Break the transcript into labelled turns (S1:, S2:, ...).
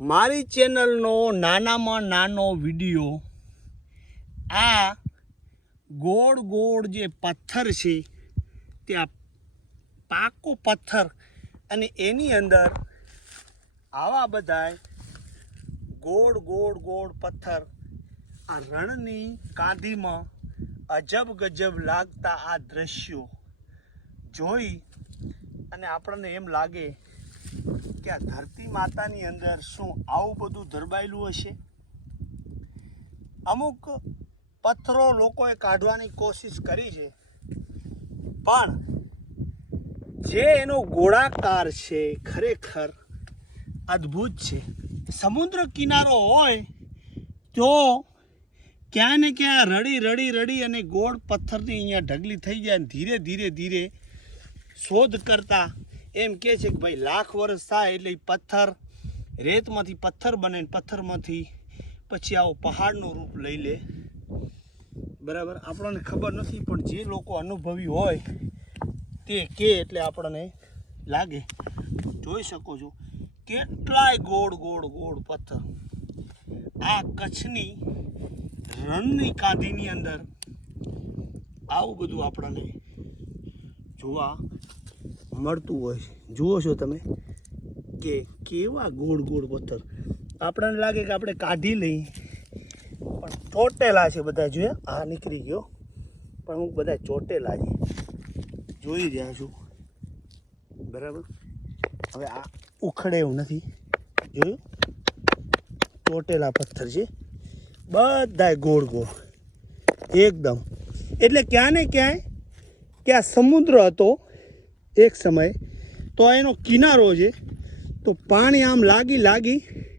S1: મારી ચેનલનો નાનામાં નાનો વીડિયો, આ ગોળ ગોળ જે પથ્થર છે ત્યાં પાકો પથ્થર અને એની અંદર આવા બધાય ગોળ ગોળ ગોળ પથ્થર આ રણની કાંધીમાં અજબ ગજબ લાગતા આ દ્રશ્યો જોઈ અને આપણને એમ લાગે કે આ ધરતી માતાની અંદર શું આવું બધું ધરબાયેલું હશે? અમુક પથ્થરો લોકોએ કાઢવાની કોશિશ કરી છે, પણ જે એનો ગોળાકાર છે ખરેખર અદ્ભુત છે. સમુદ્ર કિનારો હોય તો ક્યાં ને ક્યાં રડી રડી રડી અને ગોળ પથ્થરની અહીંયા ઢગલી થઈ જાય ધીરે ધીરે ધીરે શોધ કરતા એમ કહે છે કે ભાઈ લાખ વર્ષ થાય એટલે પથ્થર રેતમાંથી પથ્થર બને પથ્થરમાંથી પછી આવો પહાડનું રૂપ લઈ લે. બરાબર? આપણને ખબર નથી, પણ જે લોકો અનુભવી હોય તે કે એટલે આપણને લાગે. જોઈ શકો છો, કેટલાય ગોળ ગોળ ગોળ પથ્થર. આ કચ્છની રણની કાંધીની અંદર આવું બધું આપણને જોવા મળતું હોય. જુઓ છો તમે કે કેવા ગોળ ગોળ પથ્થર. આપણને લાગે કે આપણે કાઢી લઈએ પણ ચોટેલા છે બધા. જોયા આ નીકળી ગયો. પણ હું બધા ચોટેલા છે. જોઈ રહ્યા છું. બરાબર? હવે આ ઉખડે એવું નથી. જોયું? ચોટેલા પથ્થર છે. બધાય ગોળ ગોળ. એકદમ. એટલે ક્યાં ને ક્યાંય કે આ સમુદ્ર હતો એક સમયે. તો એનો કિનારો છે. તો પાણી આમ લાગી લાગી